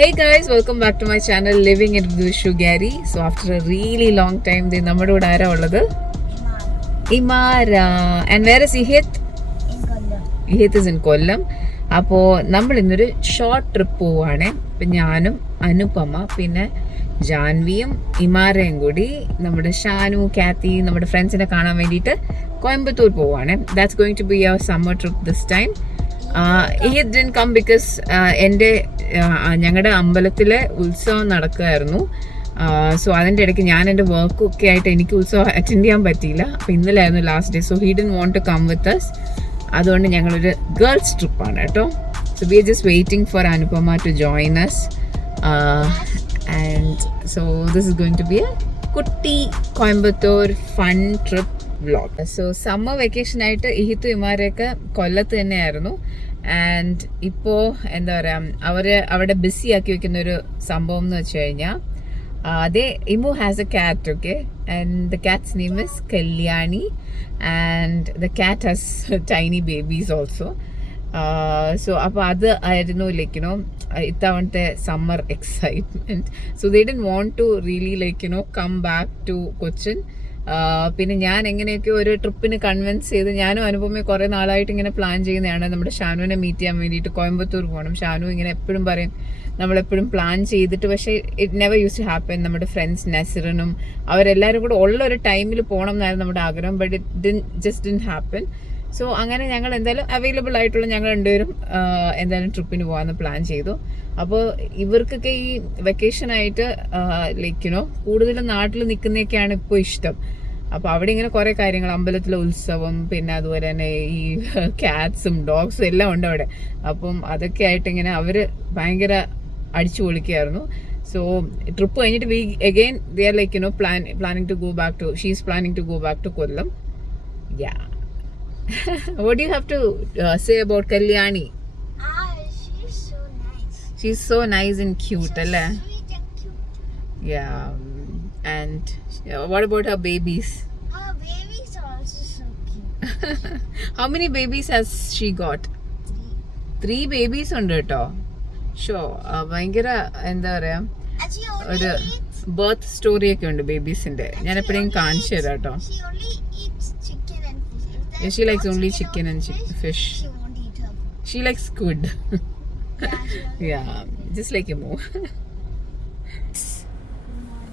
Hey guys, welcome back to my channel Living It with Vishu Gary. So after a really long time, നമ്മുടെ കൂടെ ആരാ ഉള്ളത്? ഇമാര. And where is Ihith? In Kollam. Ihith is in Kollam. അപ്പോൾ നമ്മൾ ഇന്നൊരു short trip പോവുകയാണ്. അപ്പം ഞാനും അനുപമ പിന്നെ ജാൻവിയും ഇമാരയും കൂടി നമ്മുടെ ഷാനു കാത്തി നമ്മുടെ ഫ്രണ്ട്സിനെ കാണാൻ വേണ്ടിയിട്ട് കോയമ്പത്തൂർ പോവുകയാണ്. That's going to be our summer trip this time. He didn't come because ഞങ്ങളുടെ അമ്പലത്തിലെ ഉത്സവം നടക്കുമായിരുന്നു. സോ അതിൻ്റെ ഇടയ്ക്ക് ഞാൻ എൻ്റെ വർക്കൊക്കെ ആയിട്ട് എനിക്ക് ഉത്സവം അറ്റൻഡ് ചെയ്യാൻ പറ്റിയില്ല. അപ്പോൾ ഇന്നലെയായിരുന്നു last day. So he didn't want to come with us. അതുകൊണ്ട് ഞങ്ങളൊരു ഗേൾസ് ട്രിപ്പാണ് കേട്ടോ. So we are just waiting for Anupama to join us. And so this is going to be a കുട്ടി Coimbatore fun trip vlog. So summer വെക്കേഷനായിട്ട് ഇഹിത്തും ഇമാരെയൊക്കെ കൊല്ലത്ത് തന്നെയായിരുന്നു. And ഇപ്പോൾ എന്താ പറയുക, അവിടെ ബിസി ആക്കി വെക്കുന്നൊരു സംഭവം എന്ന് വെച്ച് കഴിഞ്ഞാൽ Imu has a cat, okay, and the cat's name is Kalyani and the cat has tiny babies also. So അപ്പോൾ അത് ആയിരുന്നു ലൈക്കിനോ ഇത്തവണത്തെ summer excitement. So they didn't want to really ലൈക്കിനോ കം ബാക്ക് ടു കൊച്ചിൻ. പിന്നെ ഞാൻ എങ്ങനെയൊക്കെ ഒരു ട്രിപ്പിന് കൺവിൻസ് ചെയ്ത് ഞാനും അനുപമയെ കുറേ നാളായിട്ട് ഇങ്ങനെ പ്ലാൻ ചെയ്യുന്നതാണ് നമ്മുടെ ഷാനുവിനെ മീറ്റ് ചെയ്യാൻ വേണ്ടിയിട്ട് കോയമ്പത്തൂർ പോകണം. ഷാനു ഇങ്ങനെ എപ്പോഴും പറയും നമ്മളെപ്പോഴും പ്ലാൻ ചെയ്തിട്ട്, പക്ഷേ it never use to happen. നമ്മുടെ ഫ്രണ്ട്സ് നസിറിനും അവരെല്ലാവരും കൂടെ ഉള്ള ഒരു ടൈമിൽ പോകണം എന്നായിരുന്നു നമ്മുടെ ആഗ്രഹം. But it just didn't happen. So അങ്ങനെ ഞങ്ങൾ എന്തായാലും അവൈലബിൾ ആയിട്ടുള്ള ഞങ്ങൾ രണ്ടുപേരും എന്തായാലും ട്രിപ്പിന് പോകാമെന്ന് പ്ലാൻ ചെയ്തു. അപ്പോൾ ഇവർക്കൊക്കെ ഈ വെക്കേഷനായിട്ട് ലൈക്കിനോ കൂടുതലും നാട്ടിൽ നിൽക്കുന്നതൊക്കെയാണ് ഇപ്പോൾ ഇഷ്ടം. അപ്പോൾ അവിടെ ഇങ്ങനെ കുറേ കാര്യങ്ങൾ, അമ്പലത്തിലെ ഉത്സവം, പിന്നെ അതുപോലെ തന്നെ ഈ ക്യാറ്റ്സും ഡോഗ്സും എല്ലാം ഉണ്ട് അവിടെ. അപ്പം അതൊക്കെ ആയിട്ട് ഇങ്ങനെ അവർ ഭയങ്കര അടിച്ചു പൊളിക്കുകയായിരുന്നു. സോ ട്രിപ്പ് കഴിഞ്ഞിട്ട് we again they are like planning to go back to she is planning to go back to Kollam. Yeah. What do you have to say about Kalyani? She's so nice. She's so nice and cute, So alle? sweet and cute. Yeah. And what about her babies? Her babies are also so cute. How many babies has she got? 3. 3 babies ഉണ്ട് കേട്ടോ. Show ഭയങ്കര എന്താ പറയാ, And she ഒരു only eats. Birth story ഒക്കെ ഉണ്ട് ബേബീസിന്റെ. ഞാൻ എപ്പോഴും കാണിച്ചു തരാം കേട്ടോ. She only eats chicken and fish. If there's She likes no only or chicken and fish. She won't eat her food. She likes squid. Yeah, she won't. Yeah, just like Imo.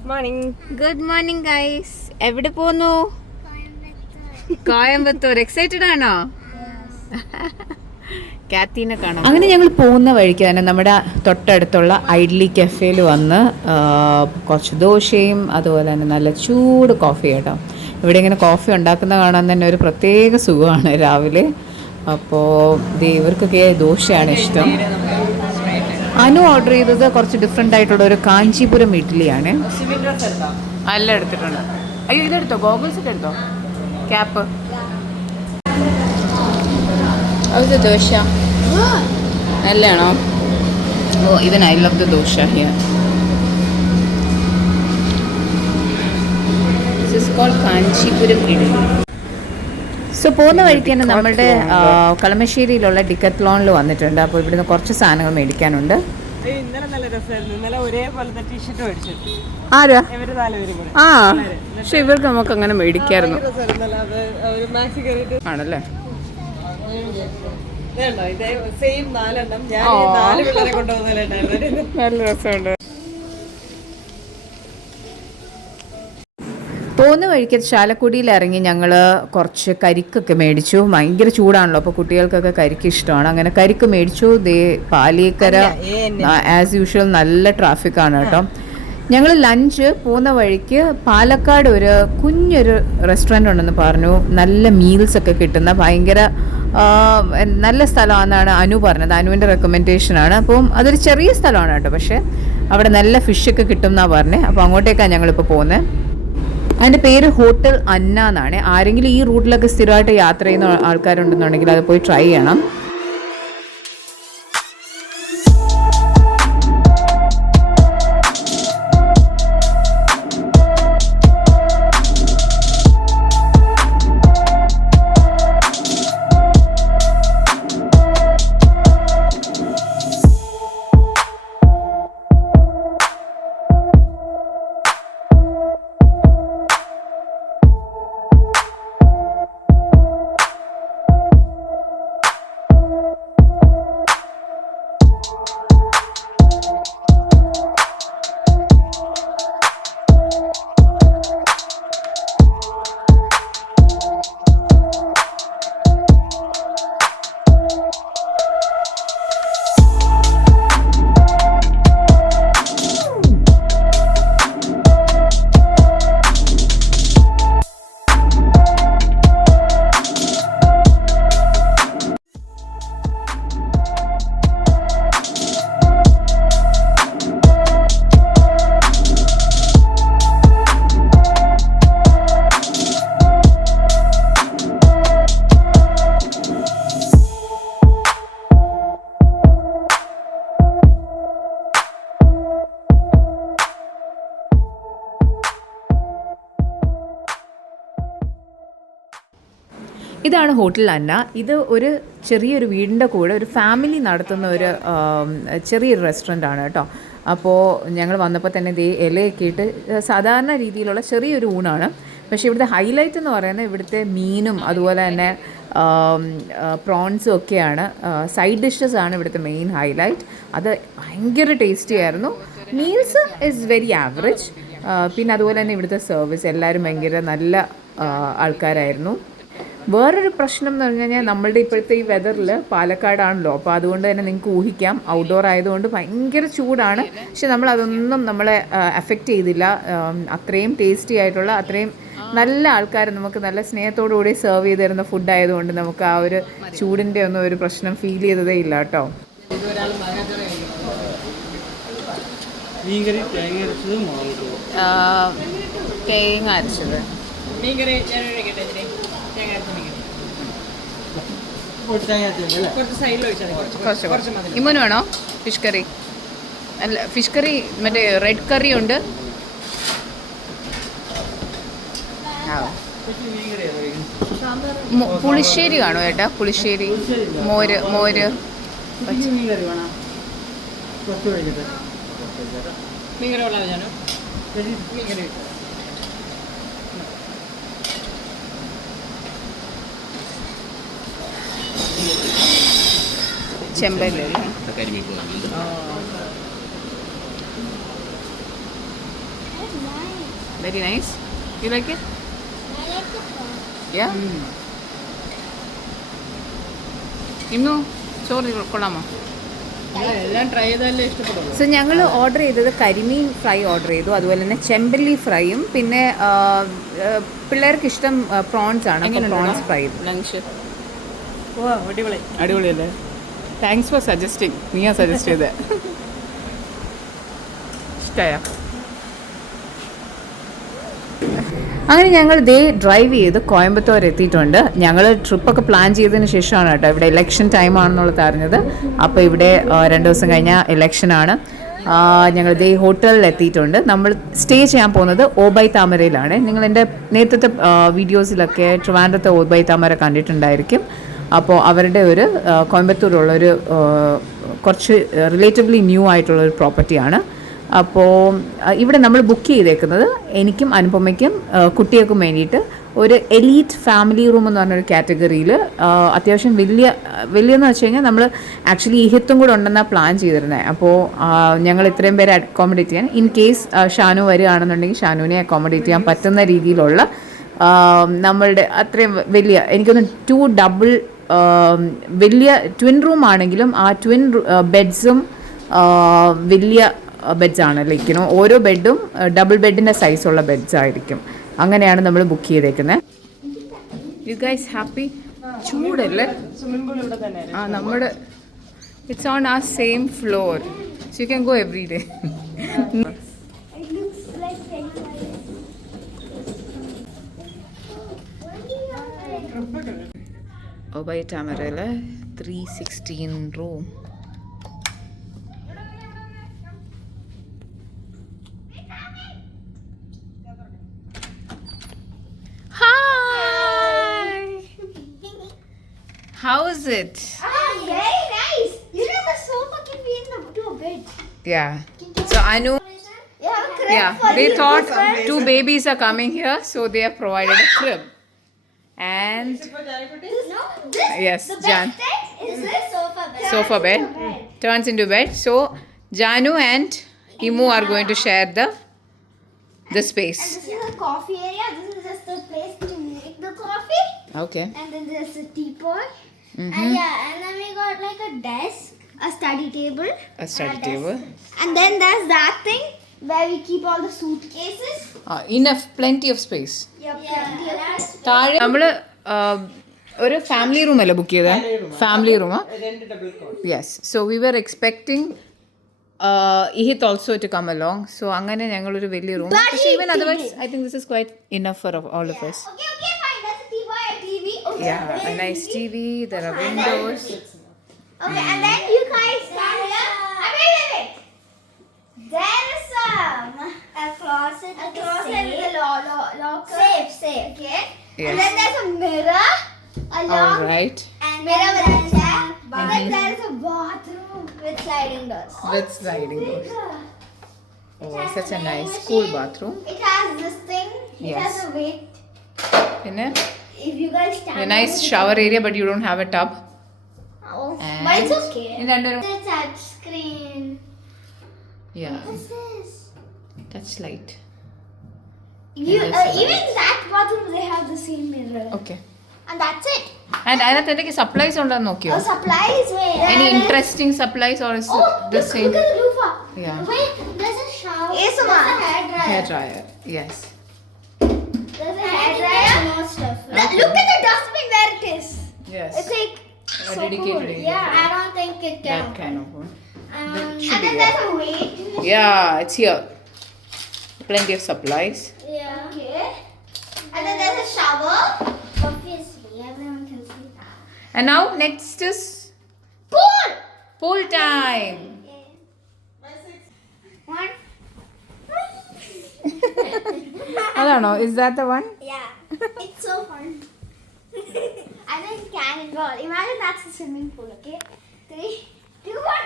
Morning. Good morning guys. എവിടെ പോന്നു? Coimbatore. Coimbatore. Excited ആണോ? കാത്തീനെ കാണാം. അങ്ങനെ ഞങ്ങൾ പോകുന്ന വഴിക്ക് തന്നെ നമ്മുടെ തൊട്ടടുത്തുള്ള ഐഡ്ലി കഫേയിൽ വന്ന് കുറച്ച് ദോശയും അതുപോലെ തന്നെ നല്ല ചൂട് കോഫി കേട്ടോ. ഇവിടെ ഇങ്ങനെ കോഫി ഉണ്ടാക്കുന്ന കാണാൻ തന്നെ ഒരു പ്രത്യേക സുഖമാണ് രാവിലെ. അപ്പോൾ ഇവർക്കൊക്കെ ദോശയാണ് ഇഷ്ടം. അനു ഓർഡർ ചെയ്തത് കുറച്ച് ഡിഫറെൻ്റ് ആയിട്ടുള്ള ഒരു കാഞ്ചീപുരം ഇഡ്ഡലിയാണ്. അല്ല എടുത്തിട്ടുണ്ട്. അയ്യോ ഇതെടുത്തോ, ഗോഗിൾസ് ഒക്കെ എടുത്തോ, ക്യാപ്പ്. അത് ദോശ നല്ലതാണോ? Oh even I love the dosa here. This is called Kanchipuram idli. So പോകുന്ന വഴിക്ക് തന്നെ നമ്മുടെ കളമശ്ശേരിയിലുള്ള ഡിക്കത്ലോണിൽ വന്നിട്ടുണ്ട്. അപ്പോൾ ഇവിടുന്ന് കുറച്ച് സാധനങ്ങൾ മേടിക്കാനുണ്ട്. ഇന്നലെ നല്ല രസമായിരുന്നു. ഇന്നലെ ഒരേപോലത്തെ ടീഷർട്ട് മേടിച്ചു ആരാ? ഇവര് 4 പേരും കൂടെ. ആ പക്ഷെ ഇവർക്ക് നമുക്ക് അങ്ങനെ മേടിക്കായിരുന്നു. രസമായിരുന്നല്ലോ. അത് ഒരു മാക്സി കയറിയിട്ട് ആണല്ലേ? ഇതുണ്ടോ, ഇതേ സെയിം 4 എണ്ണം. ഞാൻ 4 പിള്ളേരെ കൊണ്ടുപോകുന്നതല്ലായിരുന്നു. നല്ല രസമുണ്ട്. പോകുന്ന വഴിക്ക് ചാലക്കുടിയിൽ ഇറങ്ങി ഞങ്ങൾ കുറച്ച് കരിക്കൊക്കെ മേടിച്ചു. ഭയങ്കര ചൂടാണല്ലോ, അപ്പോൾ കുട്ടികൾക്കൊക്കെ കരിക്ക് ഇഷ്ടമാണ്. അങ്ങനെ കരിക്ക് മേടിച്ചു. പാലിയേക്കര ആസ് യൂഷ്വൽ നല്ല ട്രാഫിക്കാണ് കേട്ടോ. ഞങ്ങൾ ലഞ്ച് പോകുന്ന വഴിക്ക് പാലക്കാട് ഒരു കുഞ്ഞൊരു റെസ്റ്റോറൻറ്റ് ഉണ്ടെന്ന് പറഞ്ഞു. നല്ല മീൽസൊക്കെ കിട്ടുന്ന ഭയങ്കര നല്ല സ്ഥലമാണെന്നാണ് അനു പറഞ്ഞത്. അനുവിൻ്റെ റെക്കമെൻഡേഷനാണ്. അപ്പം അതൊരു ചെറിയ സ്ഥലമാണ് കേട്ടോ, പക്ഷേ അവിടെ നല്ല ഫിഷൊക്കെ കിട്ടും എന്നാണ് പറഞ്ഞത്. അപ്പോൾ അങ്ങോട്ടേക്കാണ് ഞങ്ങളിപ്പോൾ പോകുന്നത്. അതിൻ്റെ പേര് ഹോട്ടൽ അന്ന എന്നാണ്. ആരെങ്കിലും ഈ റൂട്ടിലൊക്കെ സ്ഥിരമായിട്ട് യാത്ര ചെയ്യുന്ന ആൾക്കാരുണ്ടെന്നുണ്ടെങ്കിൽ അത് പോയി ട്രൈ ചെയ്യണം. ഇതാണ് ഹോട്ടൽ അന്ന. ഇത് ഒരു ചെറിയൊരു വീടിൻ്റെ കൂടെ ഒരു ഫാമിലി നടത്തുന്ന ഒരു ചെറിയൊരു റെസ്റ്റോറൻ്റ് ആണ് കേട്ടോ. അപ്പോൾ ഞങ്ങൾ വന്നപ്പോൾ തന്നെ ദേ ഇലയൊക്കെ ഇട്ട് സാധാരണ രീതിയിലുള്ള ചെറിയൊരു ഊണാണ്. പക്ഷേ ഇവിടുത്തെ ഹൈലൈറ്റ് എന്ന് പറയുന്നത് ഇവിടുത്തെ മീനും അതുപോലെ തന്നെ പ്രോൺസും ഒക്കെയാണ്. സൈഡ് ഡിഷസ് ആണ് ഇവിടുത്തെ മെയിൻ ഹൈലൈറ്റ്. അത് ഭയങ്കര ടേസ്റ്റി ആയിരുന്നു. Meals is very average. പിന്നെ അതുപോലെ തന്നെ ഇവിടുത്തെ സർവീസ് എല്ലാവരും ഭയങ്കര നല്ല ആൾക്കാരായിരുന്നു. വേറൊരു പ്രശ്നം എന്ന് പറഞ്ഞു കഴിഞ്ഞാൽ നമ്മളുടെ ഇപ്പോഴത്തെ ഈ വെതറിൽ പാലക്കാടാണല്ലോ, അപ്പോൾ അതുകൊണ്ട് തന്നെ നിങ്ങൾക്ക് ഊഹിക്കാം ഔട്ട്ഡോർ ആയതുകൊണ്ട് ഭയങ്കര ചൂടാണ്. പക്ഷെ നമ്മളതൊന്നും നമ്മളെ അഫക്റ്റ് ചെയ്തില്ല. അത്രയും ടേസ്റ്റി ആയിട്ടുള്ള അത്രയും നല്ല ആൾക്കാർ നമുക്ക് നല്ല സ്നേഹത്തോടുകൂടി സെർവ് ചെയ്ത് തരുന്ന ഫുഡ് ആയതുകൊണ്ട് നമുക്ക് ആ ഒരു ചൂടിൻ്റെ ഒന്നും ഒരു പ്രശ്നം ഫീൽ ചെയ്തതേ ഇല്ല കേട്ടോ. തേങ്ങ അരച്ചത് ഇമ്മന് വേണോ? ഫിഷ് കറി അല്ല, ഫിഷ് കറി മറ്റേ റെഡ് കറി ഉണ്ട്. പുളിശ്ശേരി കാണോ ഏട്ടാ? പുളിശ്ശേരി, മോര് മോര് ചെമ്പല്ലേ. Very nice. You like it? Yeah. ഇന്നു ചോറ് കൊള്ളാമോ? എല്ലാം ട്രൈ ചെയ്താലേ ഇഷ്ടപ്പെടുള്ളൂ. സോ ഞങ്ങൾ ഓർഡർ ചെയ്തത് കരിമീൻ ഫ്രൈ ഓർഡർ ചെയ്തു, അതുപോലെ തന്നെ ചെമ്പല്ലി ഫ്രൈയും, പിന്നെ പിള്ളേർക്ക് ഇഷ്ടം പ്രോൺസ് ആണ്, പ്രോൺസ് ഫ്രൈ. ലഞ്ച് അടിപൊളി. അടിപൊളിയല്ലേ? Thanks for suggesting. നീയാ സജസ്റ്റ് ചെയ്തേ. ഇഷ്ടമായോ? അങ്ങനെ ഞങ്ങൾ ദേ ഡ്രൈവ് ചെയ്ത് കോയമ്പത്തൂർ എത്തിയിട്ടുണ്ട്. ഞങ്ങൾ ട്രിപ്പൊക്കെ പ്ലാൻ ചെയ്തതിന് ശേഷമാണ് കേട്ടോ ഇവിടെ ഇലക്ഷൻ ടൈം ആണെന്നുള്ളത് അറിഞ്ഞത്. അപ്പോൾ ഇവിടെ 2 ദിവസം കഴിഞ്ഞാൽ ഇലക്ഷനാണ്. ഞങ്ങൾ ദേ ഹോട്ടലിൽ എത്തിയിട്ടുണ്ട്. നമ്മൾ സ്റ്റേ ചെയ്യാൻ പോകുന്നത് ഓബൈ താമരയിലാണ്. നിങ്ങൾ എൻ്റെ നേരത്തെ വീഡിയോസിലൊക്കെ ട്രിവാൻഡ്രത്തെ ഓബൈ താമര കണ്ടിട്ടുണ്ടായിരിക്കും. അപ്പോൾ അവരുടെ ഒരു കോയമ്പത്തൂരുള്ളൊരു കുറച്ച് റിലേറ്റീവ്ലി ന്യൂ ആയിട്ടുള്ളൊരു പ്രോപ്പർട്ടിയാണ്. അപ്പോൾ ഇവിടെ നമ്മൾ ബുക്ക് ചെയ്തേക്കുന്നത് എനിക്കും അനുപമയ്ക്കും കുട്ടികൾക്കും വേണ്ടിയിട്ട് ഒരു എലീറ്റ് ഫാമിലി റൂം എന്ന് പറഞ്ഞൊരു കാറ്റഗറിയിൽ അത്യാവശ്യം വലിയെന്ന് വെച്ച് കഴിഞ്ഞാൽ നമ്മൾ ആക്ച്വലി ഈഹിത്തും കൂടെ ഉണ്ടെന്നാണ് പ്ലാൻ ചെയ്തിരുന്നത്. അപ്പോൾ ഞങ്ങൾ ഇത്രയും പേരെ അക്കോമഡേറ്റ് ചെയ്യാൻ, ഇൻ കേസ് ഷാനു വരികയാണെന്നുണ്ടെങ്കിൽ ഷാനുവിനെ അക്കോമഡേറ്റ് ചെയ്യാൻ പറ്റുന്ന രീതിയിലുള്ള നമ്മളുടെ അത്രയും വലിയ, എനിക്കൊന്ന് 2 ഡബിൾ വലിയ ട്വിൻ റൂം ആണെങ്കിലും ആ ട്വിൻ ബെഡ്സും വലിയ ബെഡ്സ് ആണ്. ലൈക്കിനോ ഓരോ ബെഡും ഡബിൾ ബെഡിൻ്റെ സൈസുള്ള ബെഡ്സ് ആയിരിക്കും. അങ്ങനെയാണ് നമ്മൾ ബുക്ക് ചെയ്തേക്കുന്നത്. You guys happy? ചൂടല്ലേ? ആ, നമ്മുടെ ഇറ്റ്സ് ഓൺ ആ same floor, so you can go every day. ഓബൈ താമരയിലെ 316 room. How is it? Very nice. You know the sofa can be in the bed. Yeah. So Anu, yeah, they thought 2 babies are coming here, so they have provided a crib. And yes, Jan. Is this Sofa bed turns into bed. So Janu and Imu are going to share the space. This is a coffee area. This is just the place to make the coffee. Okay. And then there's a teapot. Mm-hmm. And and then we got like a desk, a study table. A study table. And then there's that thing where we keep all the suitcases. Enough, plenty of space. താഴെ നമ്മൾ ഒരു family room അല്ലേ ബുക്ക് ചെയ്തത്? Family റൂമാ? Yes. So we were expecting Ihith also to come along. So അങ്ങനെ ഞങ്ങളൊരു വലിയ റൂം. പക്ഷേ even otherwise I think this is quite enough for all of us. Okay, fine. That's a teapot and TV. Okay. Yeah, a nice TV. There are windows. Okay, and then you guys stand here. Wait. There is a closet with a locker. Safe. Okay. Yes. And then there's a mirror, a All long right. and mirror with a chair. And then there is a bathroom with sliding doors. With sliding doors. It Oh, has such a weighing nice machine. cool bathroom. It has this thing. It Yes. has a weight. പിന്നെ If you guys stand a nice on it, shower area, but you don't have a tub. Oh, And but it's okay. in രണ്ടുപേരും The touch screen. yeah, What's this? touch light. You, And this even that bathroom they have the same mirror. Okay. And that's it. And അതിനകത്ത് എന്തൊക്കെ supplies ഉണ്ടെന്ന് നോക്കിയോ? Oh, supplies. Wait. Any interesting supplies or is Oh, the look, same? look at the loofah. Yeah. Wait, there's a shower. There's a hair dryer. Hair dryer. Yes. There's a hair dryer. More stuff. Okay. Look at the dustbin where it is. Yes. It's like A so dedicated cool. area. Yeah, I don't think it can. That kind of one. That And should then be, there's a weight. Yeah, it's here. Plenty of supplies. Yeah. Okay. And then there's a shower. Obviously, everyone can see that. And now next is Pool. pool time. One. അതാണോ? Is that the one? Yeah. It's so fun. I think cannonball. Imagine that's a swimming pool. Okay. 3, 2, 1.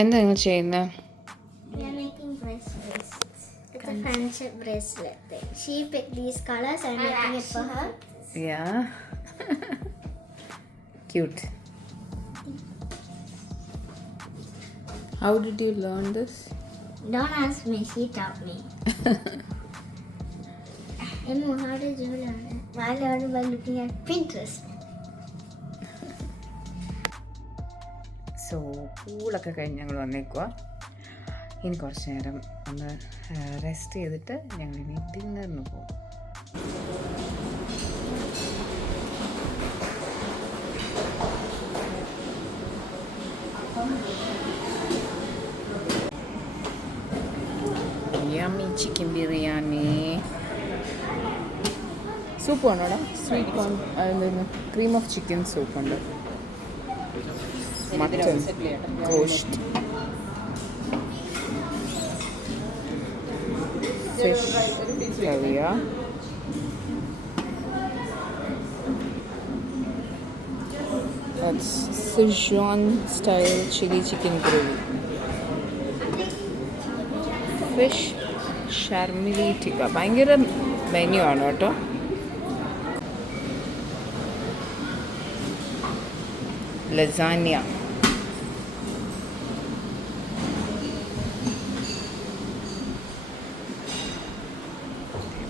എന്താ നിങ്ങൾ ചെയ്യുന്നത്? We are making bracelets. It's a friendship bracelet thing. She picked these colors and I'm making it for her. Yeah. Cute. How did you learn this? Don't ask me, she taught me. Emma, how did you learn it? I learned it by looking at Pinterest. So പൂളൊക്കെ കഴിഞ്ഞ് ഞങ്ങൾ വന്നേക്കുക. ഇനി കുറച്ച് നേരം ഒന്ന് rest ചെയ്തിട്ട് ഞങ്ങൾ ഇനി ഡിന്നറിന് പോകും. Yummy chicken biryani. സൂപ്പ് വേണോടാ? Sweet corn cream of chicken സൂപ്പുണ്ട്. Mutton, ghost, fish, caviar, that's Sichuan style chili chicken gravy, fish sharmili tikka. ഭയങ്കര മെനു ആണ് കേട്ടോ. lasagna,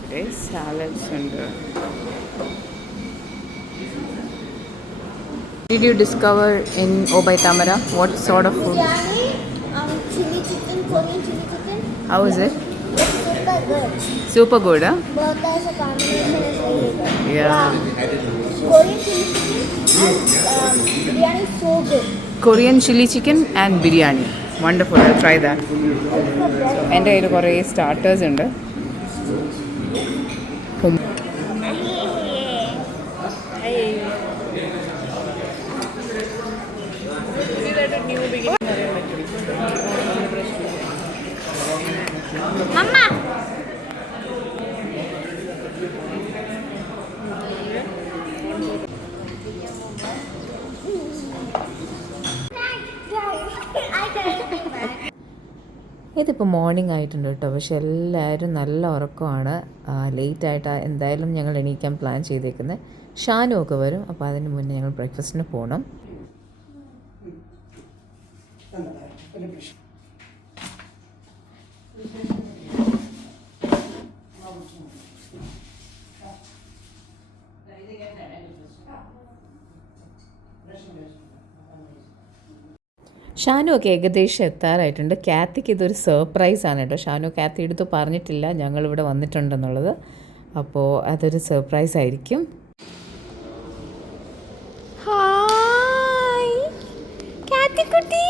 ഇവിടെ സാലഡ്സ് ഉണ്ട്. Did you discover in Obai Tamara what sort of food? Biryani, chili chicken, Korean chili chicken. How is it? It's super good. Super good, huh? Both as a combination is really good. Yeah. Korean chili chicken and biryani is so good. Korean chili chicken and biryani. Wonderful. I'll try that. എൻ്റെ കയ്യിൽ കുറേ starters ഉണ്ട്. Mama. ഇതിപ്പോൾ morning ആയിട്ടുണ്ട് കേട്ടോ. പക്ഷെ എല്ലാവരും നല്ല ഉറക്കമാണ്. ലേറ്റായിട്ട് എന്തായാലും ഞങ്ങൾ എണീക്കാൻ പ്ലാൻ ചെയ്തേക്കുന്നത്. ഷാനു ഒക്കെ വരും. അപ്പോൾ അതിന് മുന്നേ ഞങ്ങൾ ബ്രേക്ക്ഫാസ്റ്റിന് പോകണം. ഷാനു ഒക്കെ ഏകദേശം എത്താറായിട്ടുണ്ട്. കാത്തിക്ക് ഇതൊരു സർപ്രൈസാണ് കേട്ടോ. ഷാനു കാത്തി എടുത്ത് പറഞ്ഞിട്ടില്ല ഞങ്ങളിവിടെ വന്നിട്ടുണ്ടെന്നുള്ളത്. അപ്പോൾ അതൊരു സർപ്രൈസ് ആയിരിക്കും. ഹായ് കാത്തിക്കുട്ടി.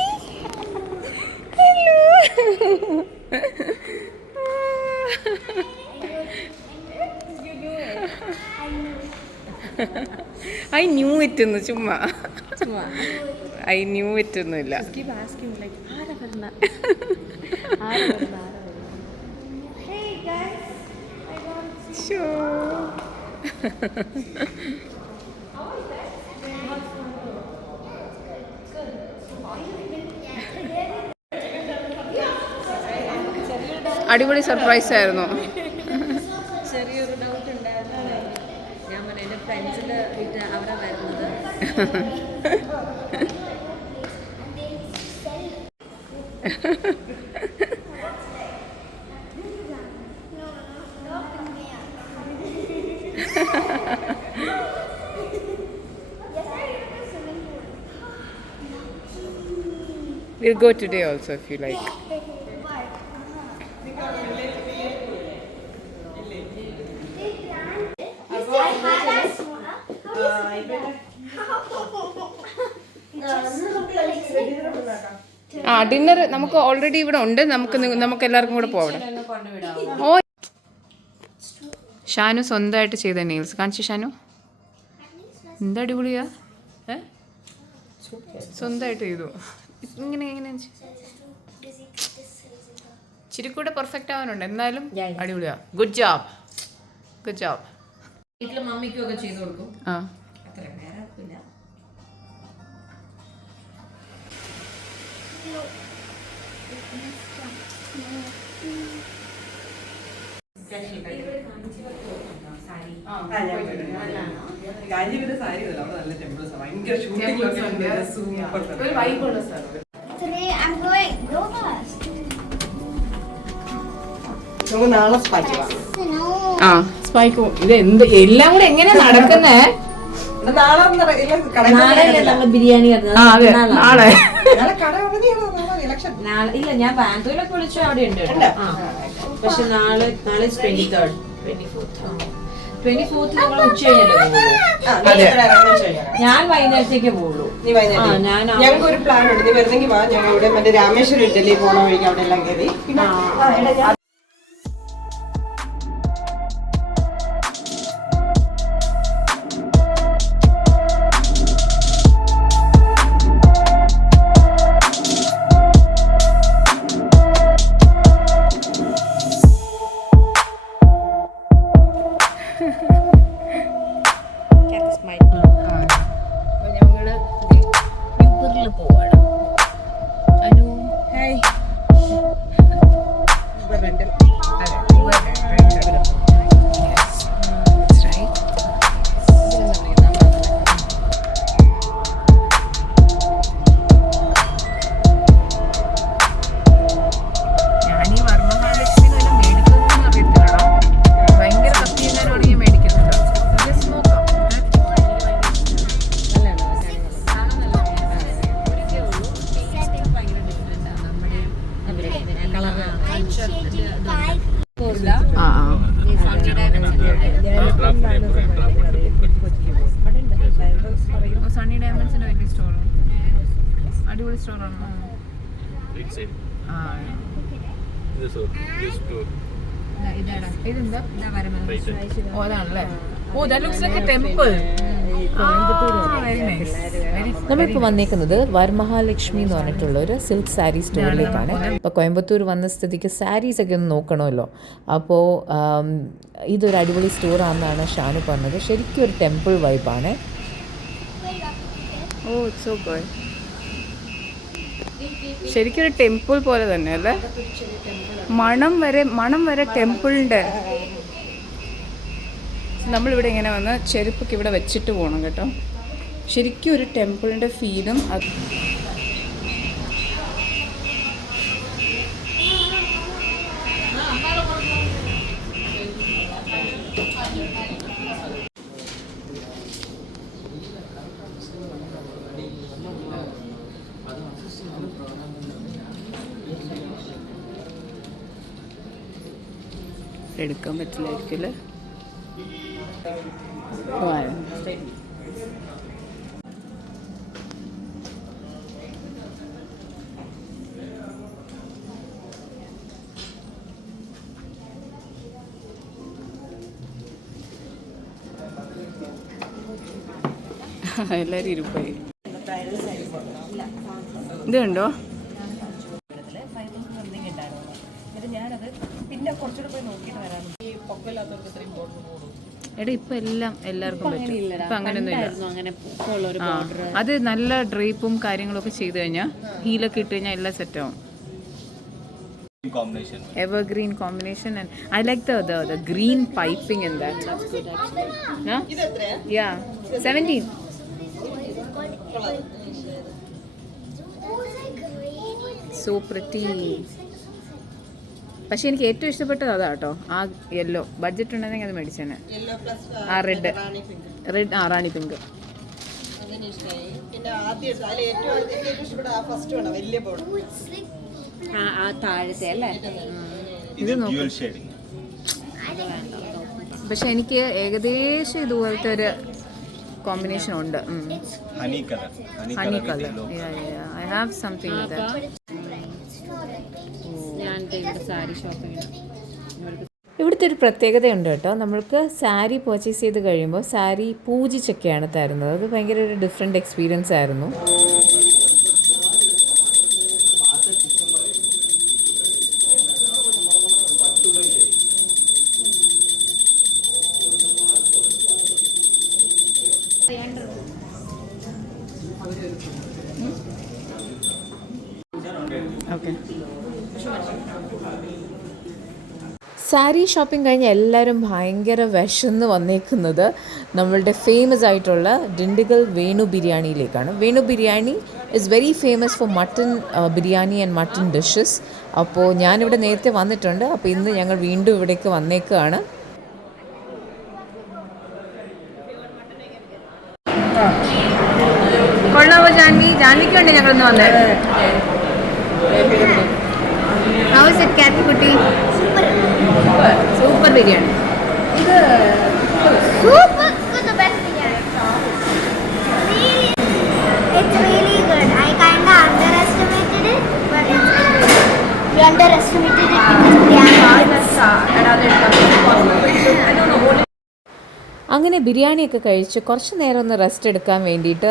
ഹലോ. ഐ ന്യൂ ഇറ്റ് എന്ന് ചുമ്മാ ഐ ന്യൂ ഇറ്റ് ഒന്നുമില്ല. Hey guys, I got അടിപൊളി സർപ്രൈസ് ആയിരുന്നു. ചെറിയൊരു ഡൗട്ട് ഉണ്ടായിരുന്നു. ഞാൻ പറഞ്ഞു എൻ്റെ ഫ്രണ്ട്സിൻ്റെ വീട്ടിൽ അവിടെ വരുന്നത്. We'll go today also if you like. ആ ഡിന്നർ നമുക്ക് ഓൾറെഡി ഇവിടെ ഉണ്ട്. നമുക്ക് എല്ലാവർക്കും കൂടെ പോവാം. ഓ ഷാനു സ്വന്തമായിട്ട് ചെയ്ത നെയിൽസ് കാണിച്ചു. ഷാനു എന്താ അടിപൊളിയാ, സ്വന്തമായിട്ട് ചെയ്തു. ഇങ്ങനെ ഇച്ചിരി കൂടെ പെർഫെക്റ്റ് ആവാനുണ്ട്, എന്നാലും അടിപൊളിയാ. Good job. വീട്ടിൽ മമ്മിക്കും ഒക്കെ ചെയ്തു കൊടുക്കും. ആ അത്ര വേറെ ആർക്കില്ല. Today I'm going yogas. നാളെ സ്പൈക്ക് No. ആ സ്പൈക്ക്. ഇത് എന്ത് എല്ലാം കൂടെ എങ്ങനെയാ നടക്കുന്നേ? നാളെയല്ലേ നമ്മൾ ബിരിയാണി ആ അതെ നാളെ. നാളെ ഇല്ല, ഞാൻ ബാംഗ്ലൂരിലൊക്കെ വിളിച്ചു, അവിടെ ഉണ്ട്. പക്ഷെ നാളെ 23rd 24th നമ്മൾ ഉച്ച കഴിഞ്ഞല്ലേ ഞാൻ വൈകുന്നേരത്തേക്ക് പോകുള്ളൂ. ഞങ്ങൾക്ക് ഒരു പ്ലാൻ ഉണ്ട്. നീ വരുന്നെങ്കിൽ വാ. ഞങ്ങൾ ഇവിടെ മറ്റേ രാമേശ്വരം ഇഡലി പോണ വഴിക്ക് അവിടെ എല്ലാം കയറി. ഞങ്ങള് യൂബറിൽ പോവാണ്. അനു ഹായ്. ഞാനീ വർമ്മഹാലക്ഷ്മി മേടിക്കുന്നതെന്ന് അറിയത്തില്ലടാ. ഭയങ്കര കത്തിയെങ്ങാനാണെങ്കിൽ മേടിക്കുന്നുണ്ടോ? ജസ്റ്റ് നോക്കാം. ആ സണ്ണി ഡയമണ്ട്സിന്റെ വലിയ സ്റ്റോർ, അടിപൊളി സ്റ്റോറാണ്. ഇതെന്താ? ഓ അതാണല്ലേ. Oh that looks like a temple. നമ്മളിപ്പോൾ വന്നേക്കുന്നത് വരമഹാലക്ഷ്മി എന്ന് പറഞ്ഞിട്ടുള്ള ഒരു സിൽക്ക് സാരി സ്റ്റോറിലേക്കാണ്. ഇപ്പോൾ കോയമ്പത്തൂർ വന്ന സ്ഥിതിക്ക് സാരീസ് ഒക്കെ ഒന്ന് നോക്കണമല്ലോ. അപ്പോൾ ഇതൊരു അടിപൊളി സ്റ്റോറാണെന്നാണ് ഷാനു പറഞ്ഞത്. ശരിക്കും ഒരു ടെമ്പിൾ വൈബാണ്. Oh it's so good. ശരിക്കും ഒരു ടെമ്പിൾ പോലെ തന്നെ അല്ലേ? മണം വരെ ടെമ്പിളിൻ്റെ. നമ്മളിവിടെ ഇങ്ങനെ വന്ന് ചെരുപ്പൊക്കെ ഇവിടെ വെച്ചിട്ട് പോകണം കേട്ടോ. ശരിക്കും ഒരു ടെമ്പിളിൻ്റെ ഫീലും അത്. എടുക്കാൻ പറ്റില്ലായിരിക്കും അല്ലേ? എല്ലാവരും ഇരുപ്പായി. ഇത് കണ്ടോ? ഞാനത് പിന്നെ കുറച്ചുകൂടെ പോയി നോക്കിയിട്ട് വരാം. ഈ പൊക്കമില്ലാത്തവർക്ക് ഇത്രയും ബോർഡർ കൂടും. എടാ ഇപ്പം എല്ലാവർക്കും പറ്റും. ഇപ്പം അങ്ങനെയൊന്നുമില്ല. അങ്ങനെ ഉള്ളൊരു ബോർഡർ. അത് നല്ല ഡ്രേപ്പും കാര്യങ്ങളൊക്കെ ചെയ്ത് കഴിഞ്ഞാൽ ഹീലൊക്കെ ഇട്ട് കഴിഞ്ഞാൽ എല്ലാം സെറ്റാവും. Combination. Evergreen combination, and I like the green piping in that. Huh? Yeah, 17. So pretty. പക്ഷെ എനിക്ക് ഏറ്റവും ഇഷ്ടപ്പെട്ടത് അതാ കേട്ടോ, ആ യെല്ലോ. ബഡ്ജറ്റ് ഉണ്ടെങ്കിൽ അത് മേടിച്ചേനെ. ആ റെഡ് റാണി പിങ്ക്. പിന്നെ ആദ്യം ഏറ്റവും ഇഷ്ടപ്പെട്ട ആ ഫസ്റ്റ് വേണം, വലിയ ബോർഡർ. ആ താഴത്തെ അല്ലേ? ഇത് Dual shading. പക്ഷെ എനിക്ക് ഏകദേശം ഇതുപോലത്തെ ഒരു കോമ്പിനേഷൻ ഉണ്ട്. Honey color. Honey with colour. yellow. I have something with that. ഞാൻ ഇവിടെ സാരി ഷോപ്പിംഗ്. ഇവിടുത്തെ ഒരു പ്രത്യേകതയുണ്ട് കേട്ടോ. നമ്മൾക്ക് സാരി പർച്ചേസ് ചെയ്ത് കഴിയുമ്പോൾ സാരി പൂജിച്ചൊക്കെയാണ് തരുന്നത്. അത് ഭയങ്കര ഒരു ഡിഫറെൻറ്റ് എക്സ്പീരിയൻസ് ആയിരുന്നു. ഓക്കെ. സാരി ഷോപ്പിംഗ് കഴിഞ്ഞ് എല്ലാവരും ഭയങ്കര വിശന്ന് വന്നേക്കുന്നത് നമ്മളുടെ ഫേമസ് ആയിട്ടുള്ള ഡിണ്ടിഗൽ വേണു ബിരിയാണിയിലേക്കാണ്. Venu biryani is very famous for mutton biryani and mutton dishes. അപ്പോൾ ഞാനിവിടെ നേരത്തെ വന്നിട്ടുണ്ട്. അപ്പോൾ ഇന്ന് ഞങ്ങൾ വീണ്ടും ഇവിടേക്ക് വന്നേക്കുകയാണ്. കൊള്ളാവോ ജാൻവിക്ക് വേണ്ടി ഞങ്ങളൊന്ന് വന്നത്. ഹൗസ് ഇറ്റ് കാറ്റിക്കുട്ടി? Super biryani. Super good, the best biryani. Really, it's really good. I kinda underestimated it, but it's really good. You underestimated it because biryani. അങ്ങനെ ബിരിയാണിയൊക്കെ കഴിച്ച് കുറച്ച് നേരം ഒന്ന് റെസ്റ്റ് എടുക്കാൻ വേണ്ടിയിട്ട്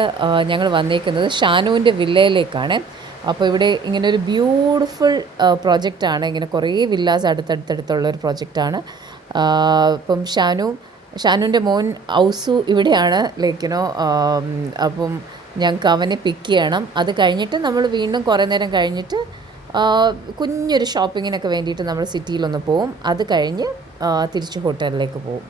ഞങ്ങൾ വന്നേക്കുന്നത് ഷാനുവിൻ്റെ വില്ലയിലേക്കാണ്. അപ്പോൾ ഇവിടെ ഇങ്ങനെ ഒരു ബ്യൂട്ടിഫുൾ പ്രോജക്റ്റാണ്. ഇങ്ങനെ കുറേ വില്ലാസ് അടുത്തടുത്തുള്ള ഒരു പ്രോജക്റ്റാണ്. ഇപ്പം ഷാനുവിൻ്റെ മോൻ ഔസു ഇവിടെയാണ് ലൈക്കിനോ. അപ്പം ഞങ്ങൾക്ക് അവനെ പിക്ക് ചെയ്യണം. അത് കഴിഞ്ഞിട്ട് നമ്മൾ വീണ്ടും കുറേ നേരം കഴിഞ്ഞിട്ട് കുഞ്ഞൊരു ഷോപ്പിങ്ങിനൊക്കെ വേണ്ടിയിട്ട് നമ്മൾ സിറ്റിയിലൊന്ന് പോവും. അത് കഴിഞ്ഞ് തിരിച്ച് ഹോട്ടലിലേക്ക് പോവും.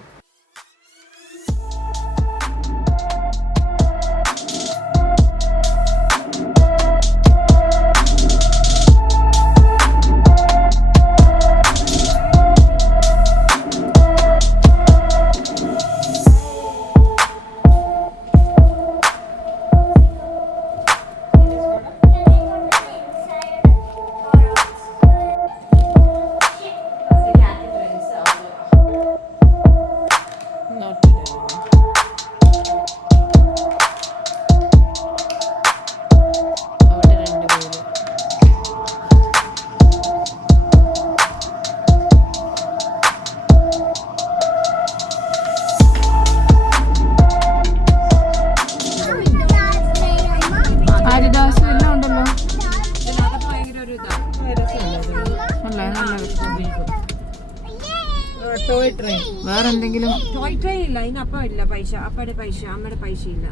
വേറെ എന്തെങ്കിലും ടോയ് ട്രെയിൻ ഇല്ല, അതിനപ്പം ഇല്ല പൈസ. അപ്പയുടെ പൈസ, അമ്മയുടെ പൈസ ഇല്ല.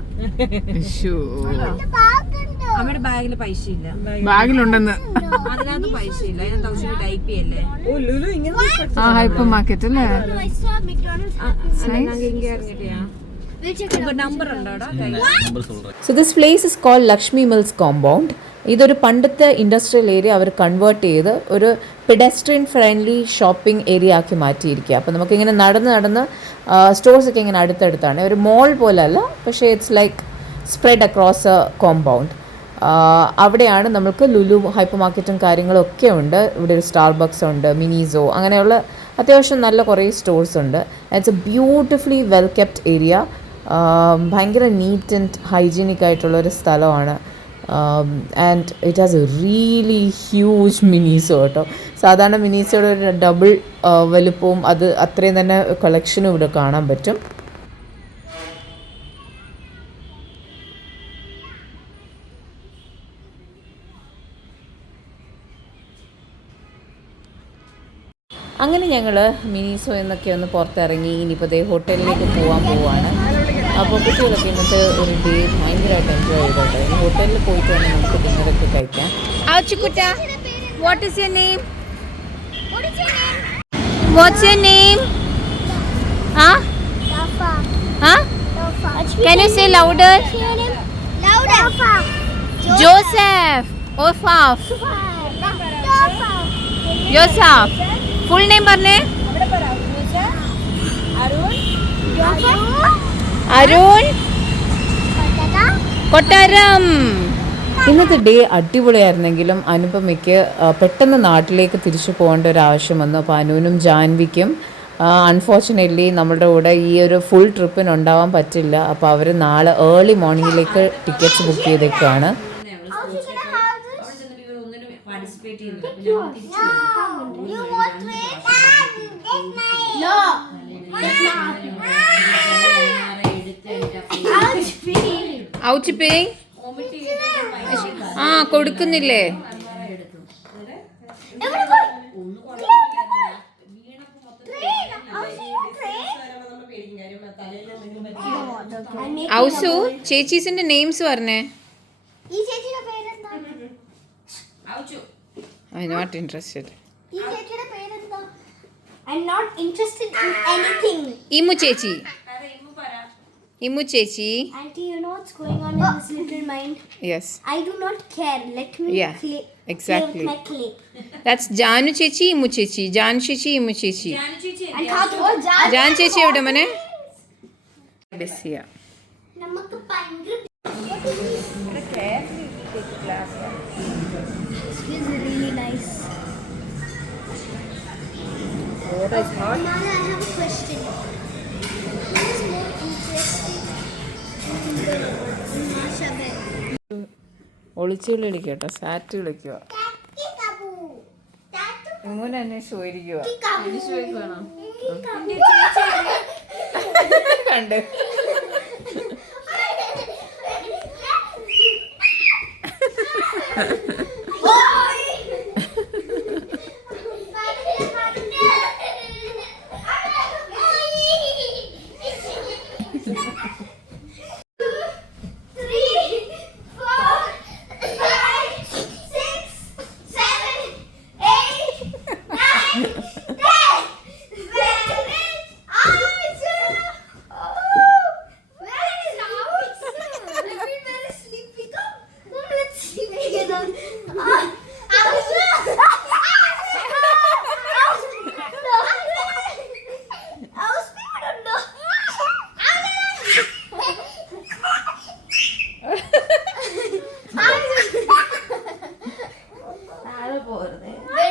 അമ്മയുടെ ബാഗിൽ പൈസ ഇല്ല. ബാഗിലുണ്ടെന്ന് അതിനകത്ത് പൈസ ഇല്ല. അതിനകത്ത് ആവശ്യം ടൈപ്പ് ചെയ്യല്ലേ. ആ ഹൈപ്പർ മാർക്കറ്റ് അല്ലേ? നമ്പർ ഉണ്ടോ? So this place is called Lakshmi Mills Compound. ഇതൊരു പണ്ടത്തെ ഇൻഡസ്ട്രിയൽ ഏരിയ അവർ കൺവേർട്ട് ചെയ്ത് ഒരു പെഡസ്ട്രിയൻ ഫ്രണ്ട്ലി ഷോപ്പിംഗ് ഏരിയ ആക്കി മാറ്റിയിരിക്കുക. അപ്പോൾ നമുക്കിങ്ങനെ നടന്ന് സ്റ്റോഴ്സൊക്കെ ഇങ്ങനെ അടുത്തടുത്താണ്. ഒരു മോൾ പോലല്ല, പക്ഷേ it's like spread across A compound. അവിടെയാണ് നമുക്ക് ലുലു ഹൈപ്പർ മാർക്കറ്റും കാര്യങ്ങളൊക്കെ ഉണ്ട്. ഇവിടെ ഒരു സ്റ്റാർബക്സ് ഉണ്ട്, മിനിസോ, അങ്ങനെയുള്ള അത്യാവശ്യം നല്ല കുറേ സ്റ്റോഴ്സ് ഉണ്ട്. It's a beautifully well kept area. ഭയങ്കര നീറ്റ് ആൻഡ് ഹൈജീനിക് ആയിട്ടുള്ളൊരു സ്ഥലമാണ്. ആൻഡ് ഇറ്റ് ഹാസ് എ റിയലി ഹ്യൂജ് മിനീസോ കേട്ടോ. സാധാരണ മിനീസോയുടെ ഒരു ഡബിൾ വലുപ്പവും അത് അത്രയും തന്നെ കളക്ഷനും ഇവിടെ കാണാൻ പറ്റും. അങ്ങനെ ഞങ്ങൾ മിനിസോ എന്നൊക്കെ ഒന്ന് പുറത്തിറങ്ങി ഇനിയിപ്പോൾ ദേ ഹോട്ടലിലേക്ക് പോകാൻ പോവാണ്. അപ്പോൾ കുട്ടികളൊക്കെ ഇന്നത്തെ ഒരു ഡേ ഭയങ്കരമായിട്ട് എൻജോയ് ചെയ്തോട്ടെ. ഇനി ഹോട്ടലിൽ പോയിട്ട് വേണം നമുക്ക് ഡിന്നറൊക്കെ കഴിക്കാം. What is your name? What's your name? Huh? Huh? Can you say louder? Louder. Joseph. Ofaf. Joseph. Full name പറഞ്ഞേ. അരുൺ കൊട്ടാരം. ഇന്നത്തെ ഡേ അടിപൊളിയായിരുന്നെങ്കിലും അനുപമയ്ക്ക് പെട്ടെന്ന് നാട്ടിലേക്ക് തിരിച്ചു പോകേണ്ട ഒരു ആവശ്യം വന്നു. അപ്പോൾ അനുവിനും ജാൻവിക്കും അൺഫോർച്ചുനേറ്റ്ലി നമ്മളുടെ കൂടെ ഈ ഒരു ഫുൾ ട്രിപ്പിന് ഉണ്ടാവാൻ പറ്റില്ല. അപ്പോൾ അവർ നാളെ ഏർലി മോർണിംഗിലേക്ക് ടിക്കറ്റ്സ് ബുക്ക് ചെയ്തേക്കാണ്. പാർട്ടിസിപ്പേറ്റ് ഔച്ച് പേ ആ കൊടുക്കുന്നില്ലേ? ഔസു ചേച്ചീസിന്റെ നെയിംസ് പറഞ്ഞേ. ഈ ചേച്ചിയുടെ പേരെന്താ? I not interested. ഈ ചേച്ചിയുടെ പേരെന്താ? I'm not interested in anything. ഇമു ചേച്ചി. ഇമു ചേച്ചി. Auntie, you know what's going on in this little mind? Yes. I do not care. Let me Yeah, play exactly. with my clay. That's Janu ചേച്ചി ഇമു ചേച്ചി. ജാനു ചേച്ചി ഇമു ചേച്ചി. And how to judge? Jan ചേച്ചി എവിടെ മോനെ? ബെസിയ. നമുക്ക് ഭയങ്കര This is really nice. Now I have a question. Who is more interested in the Masha Ben? ഒളിച്ചുകളി കളിക്കട്ടോ, സാറ്റ് കളിക്കുക. Tattoo. ഇങ്ങനെ തന്നെ ഷോയിരിക്കുക. കണ്ട്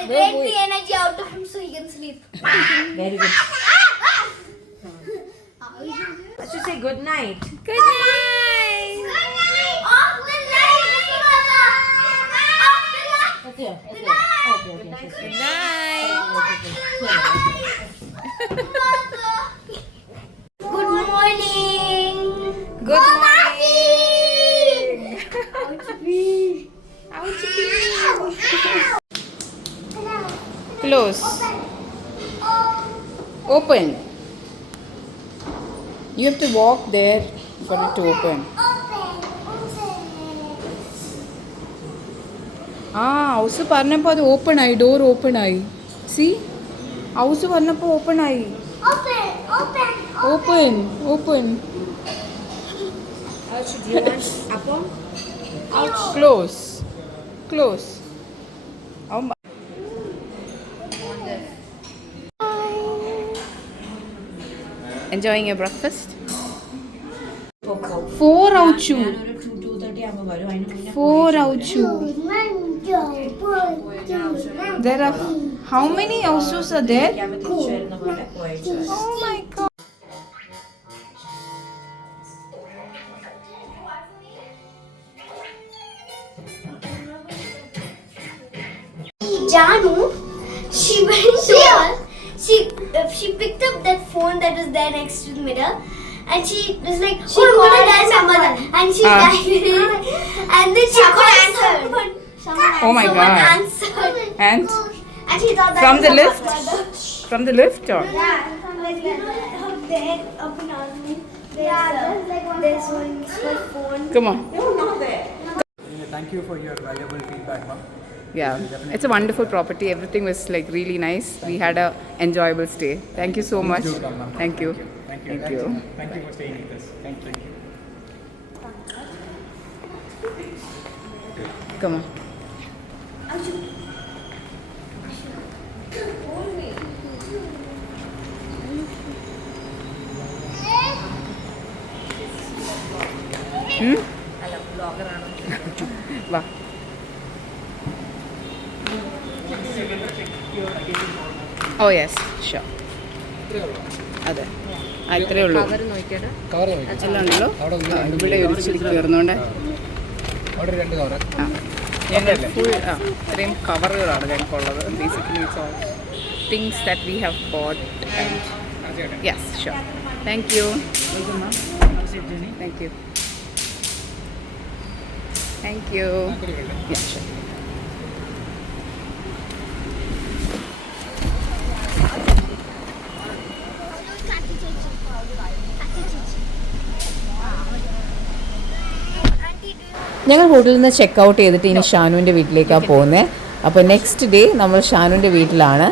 Drain the energy out of him so he can sleep. Very good. I should say good night. Good night. Good night. Off the light. Off the light. Okay. Good night. Good morning. Good morning. Close. Open. You have to walk there for it to open. House പറഞ്ഞപ്പോൾ അത് open ആയി, door open ആയി. C, house പറഞ്ഞപ്പോൾ open ആയി. Open open. Do you want apple? Close close. Enjoying your breakfast? 4 ഔച്ചു. 2:30 ആകുമ്പോൾ വരും. അതിന് മുന്നേ 4 ഔച്ചു. There are how many ausus are there? തിരിച്ചു വരുന്ന പോലെ പോയിട്ട് Oh my god. Janu, she went to her. She picked up that phone that was there next to the mirror, and she was like, she called her mother, and she died with it. And then she called someone. Oh my Someone God. answered, And and she thought that From was the her lift? mother. From the lift or? Yeah, like up there, up in our room. There's one for phone. Come on. Thank you for your valuable feedback, ma'am. Yeah, it's a wonderful property. Everything was like really nice. We had a enjoyable stay. Thank you so much. do come, ma'am. Thank you. Thank you. Thank you. Thank you for staying with us. Thank you. Come on. വാ. Oh yes sure. അതെ അത്രേ ഉള്ളൂ. Cover എല്ലാം ഉണ്ടല്ലോ. ഇവിടെ ഒരു ഇച്ചിരി കയറുന്നോണ്ട് അവിടെ 2 കവർ. ഞങ്ങൾ ഫുൾ ഇത്രയും കവറുകളാണ് ഞങ്ങൾക്കുള്ളത്. Basically it's all things that we have bought and yes sure. Thank you. Thank you. Thank you. Yes sure. ഞങ്ങൾ ഹോട്ടലിൽ നിന്ന് ചെക്ക് ഔട്ട് ചെയ്തിട്ട് ഇനി ഷാനുവിൻ്റെ വീട്ടിലേക്കാണ് പോകുന്നത്. അപ്പോൾ നെക്സ്റ്റ് ഡേ നമ്മൾ ഷാനുവിൻ്റെ വീട്ടിലാണ്.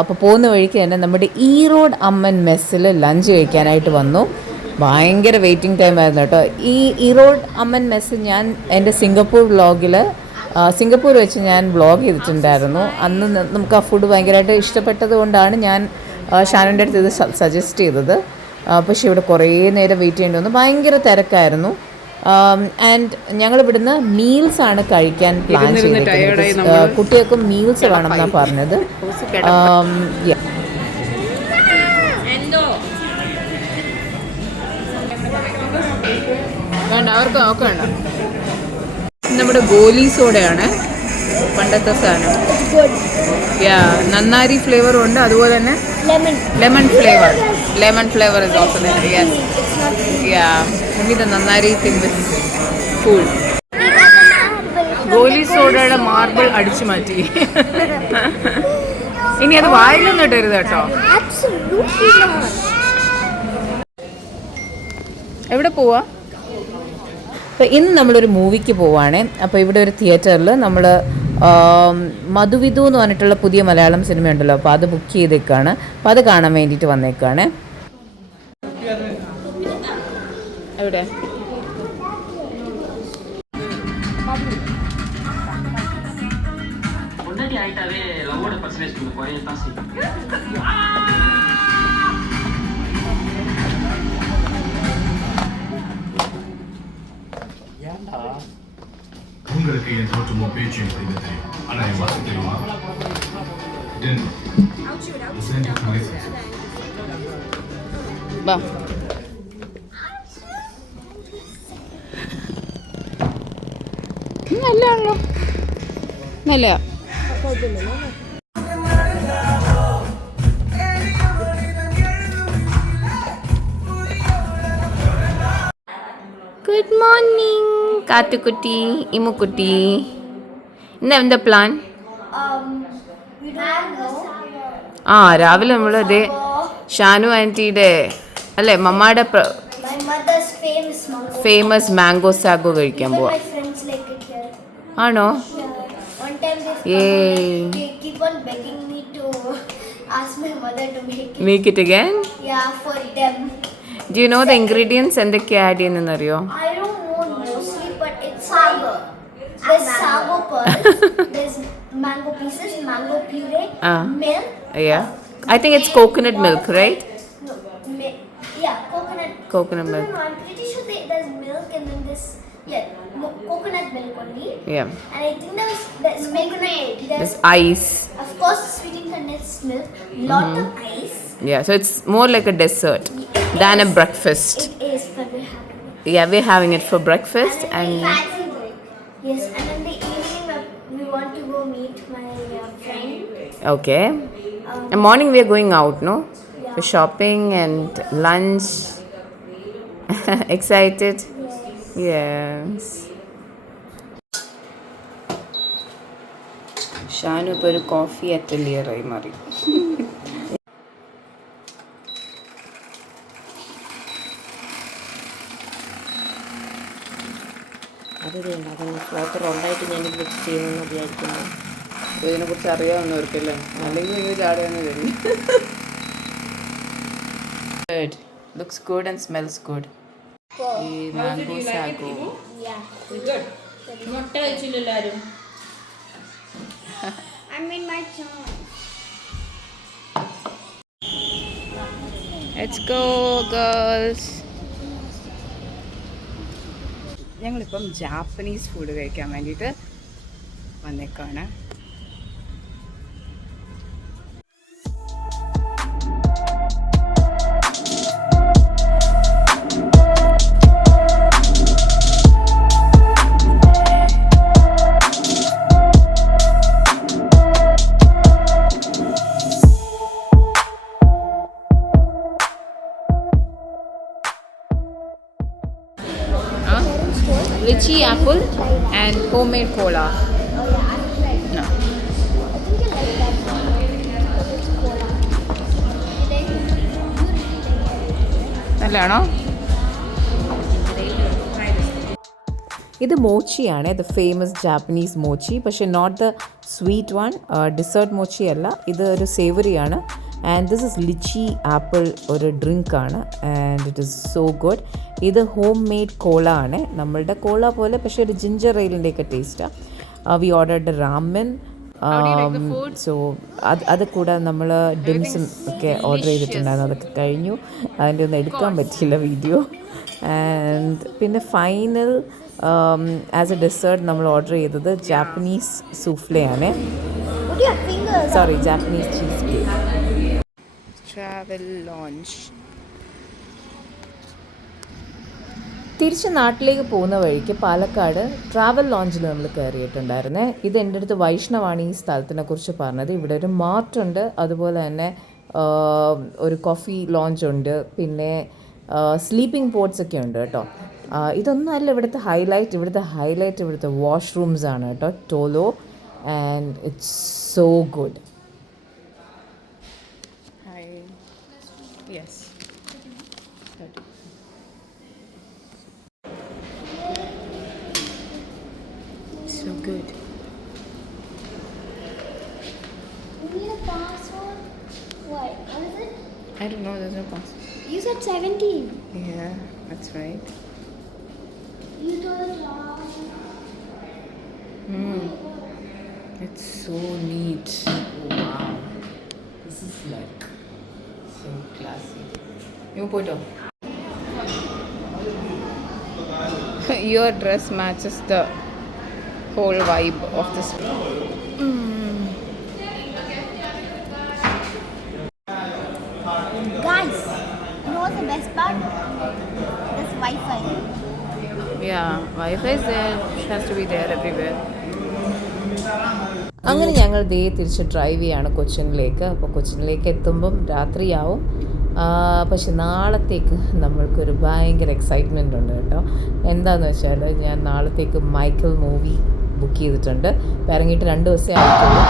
അപ്പോൾ പോകുന്ന വഴിക്ക് തന്നെ നമ്മുടെ ഈറോഡ് അമ്മൻ മെസ്സിൽ ലഞ്ച് കഴിക്കാനായിട്ട് വന്നു. ഭയങ്കര വെയിറ്റിംഗ് ടൈം ആയിരുന്നു കേട്ടോ. ഈ ഈറോഡ് അമ്മൻ മെസ്സ് ഞാൻ എൻ്റെ സിംഗപ്പൂർ വെച്ച് ഞാൻ വ്ളോഗ് ചെയ്തിട്ടുണ്ടായിരുന്നു. അന്ന് നമുക്ക് ആ ഫുഡ് ഭയങ്കരമായിട്ട് ഇഷ്ടപ്പെട്ടത് കൊണ്ടാണ് ഞാൻ ഷാനുവിൻ്റെ അടുത്ത് ഇത് സജസ്റ്റ് ചെയ്തത്. പക്ഷേ ഇവിടെ കുറേ നേരം വെയിറ്റ് ചെയ്യേണ്ടി വന്നു. ഭയങ്കര തിരക്കായിരുന്നു. ആൻഡ് ഞങ്ങൾ ഇവിടുന്ന് മീൽസാണ് കഴിക്കാൻ പ്ലാൻ ചെയ്തിരിക്കുന്നത്. കുട്ടികൾക്കും മീൽസ് വേണമെന്നാണ് പറഞ്ഞത്. വേണ്ട അവർക്ക് നോക്കണ്ട. നമ്മുടെ ഗോലി സോഡയാണ് പണ്ടത്തെ സാധനം. നന്നാരി ഫ്ലേവറും ഉണ്ട്, അതുപോലെ തന്നെ lemon flavor is also there. Yes. Yeah. Only the nannari thing is cool. ഗോലി സോഡയുടെ മാർബിൾ അടിച്ചു മാറ്റി. ഇനി അത് വായിലൊന്നും ഇട്ടരുത് കേട്ടോ. എവിടെ പോവാ? അപ്പോൾ ഇന്ന് നമ്മളൊരു മൂവിക്ക് പോവുകയാണ്. അപ്പോൾ ഇവിടെ ഒരു തിയേറ്ററിൽ നമ്മൾ മധുവിധു എന്ന് പറഞ്ഞിട്ടുള്ള പുതിയ മലയാളം സിനിമ ഉണ്ടല്ലോ, അപ്പോൾ അത് ബുക്ക് ചെയ്തേക്കാണ്. അപ്പോൾ അത് കാണാൻ വേണ്ടിയിട്ട് വന്നേക്കാണ്. എവിടെ? உங்களுக்கு என் தோற்றமோ பேச்சும் புரிந்தது. ஆனால் என் வாசம் தெரியுமா? വാ. നല്ലതാണല്ലോ. നല്ലതാ. ഗുഡ് മോർണിംഗ് കാത്തുക്കുട്ടി, ഇമുക്കുട്ടി. ഇന്ന് എന്താ പ്ലാൻ? We don't know. രാവിലെ നമ്മൾ ഇതേ ഷാനു ആൻറ്റിയുടെ അല്ലേ മമ്മയുടെ My mother's famous mango sago കഴിക്കാൻ Even പോവാ. my friends like it here. ആണോ? One time they keep on begging me to ask my mother to make it again? Yeah, for them. Do you know the ingredients എന്തൊക്കെയാ add ചെയ്യുന്നറിയോ? I don't know mostly, but it's sago. There's sago pearls, there's mango pieces, mango puree, milk. Yeah. I think it's coconut milk, right? No, yeah, coconut. Coconut milk. No, I'm pretty sure there's milk and then this, coconut milk only. Yeah. And I think there's coconut. There's ice. Of course, sweetened condensed milk, lot of ice. Yeah, so it's more like a dessert than a breakfast. It is, but we're having it. Yeah, we're having it for breakfast and Fancy break. Yes, and in the evening we want to go meet my friend. okay. In morning we are going out, no? For shopping and lunch. Excited? Yes. Shanu ഇപ്പോൾ ഒരു coffee attend ചെയ്യാറായി മാറി. അതിലുണ്ട് അത് ഫ്ലോപ്പർ ഉണ്ടായിട്ട് ഞാനിത് വെച്ച് ചെയ്യുമെന്ന് വിചാരിക്കുന്നു. ഇതിനെക്കുറിച്ച് അറിയാവുന്നവർക്കല്ലേ, അല്ലെങ്കിൽ നിങ്ങൾ ചാടിയാന്ന് തരും. Good. Looks good and smells good. ഈ മാംഗോ സാഗോ. മുട്ട വെച്ചില്ലല്ലോ ആരും. I made my choice. Let's go girls. ഞങ്ങളിപ്പം ജാപ്പനീസ് ഫുഡ് കഴിക്കാൻ വേണ്ടിയിട്ട് വന്നേക്കാണ്. Lychee apple and homemade cola. No. I think you like that one. Because it's cola. നല്ലതാണോ? ഇത് മോച്ചിയാണ്, the famous Japanese mochi. പക്ഷേ not the sweet one, dessert mochi അല്ല, ഇത് ഒരു സേവറിയാണ്. And this is lychee apple ഒരു ഡ്രിങ്കാണ് and it is so good. ഇത് ഹോം മെയ്ഡ് കോള ആണ്, നമ്മളുടെ കോള പോലെ പക്ഷേ ഒരു ജിഞ്ചർ എയിലിൻ്റെയൊക്കെ ടേസ്റ്റാണ്. V ordered ramen. സോ അത് കൂടെ നമ്മൾ ഡിംസും ഒക്കെ ഓർഡർ ചെയ്തിട്ടുണ്ടായിരുന്നു, അതൊക്കെ കഴിഞ്ഞു. അതിൻ്റെ ഒന്നും എടുക്കാൻ പറ്റിയില്ല വീഡിയോ. ആൻഡ് പിന്നെ ഫൈനൽ ആസ് എ ഡെസേർട്ട് നമ്മൾ ഓർഡർ ചെയ്തത് ജാപ്പനീസ് സൂഫ്ലയാണ്, Put your fingers. Sorry Japanese cheese cake. Travel lounge. തിരിച്ച് നാട്ടിലേക്ക് പോകുന്ന വഴിക്ക് പാലക്കാട് ട്രാവൽ ലോഞ്ചിൽ നമ്മൾ കയറിയിട്ടുണ്ടായിരുന്നേ. ഇത് എൻ്റെ അടുത്ത് വൈഷ്ണവാണ് ഈ സ്ഥലത്തിനെ കുറിച്ച് പറഞ്ഞത്. ഇവിടെ ഒരു മാർട്ടുണ്ട്, അതുപോലെ തന്നെ ഒരു കോഫി ലോഞ്ച് ഉണ്ട്, പിന്നെ സ്ലീപ്പിംഗ് പോട്ട്സ് ഒക്കെ ഉണ്ട് കേട്ടോ. ഇതൊന്നും അല്ല ഇവിടുത്തെ ഹൈലൈറ്റ്. ഇവിടുത്തെ വാഷ്റൂംസ് ആണ് കേട്ടോ, ടോലോ. And it's so good. Yes. So good. You need a password? What? What is it? I don't know, there's no password. You said 17. Yeah, that's right. You told wrong. It's so neat. Oh, wow. This is like so classy. You put on. Your dress matches the whole vibe of this. Guys, you know what's the best part? This Wi-Fi. Yeah, Wi-Fi is there. It has to be there everywhere. അങ്ങനെ ഞങ്ങൾ തിരിച്ച് drive ചെയ്യാണ് കൊച്ചിനിലേക്ക്. അപ്പോൾ കൊച്ചിനിലേക്ക് എത്തുമ്പം രാത്രിയാവും. പക്ഷെ നാളത്തേക്ക് നമ്മൾക്കൊരു ഭയങ്കര എക്സൈറ്റ്മെൻ്റ് ഉണ്ട് കേട്ടോ. എന്താണെന്ന് വെച്ചാൽ ഞാൻ നാളത്തേക്ക് മൈക്കിൾ മൂവി ബുക്ക് ചെയ്തിട്ടുണ്ട്. ഇറങ്ങിയിട്ട് 2 ദിവസമേ ആയിട്ടുള്ളൂ.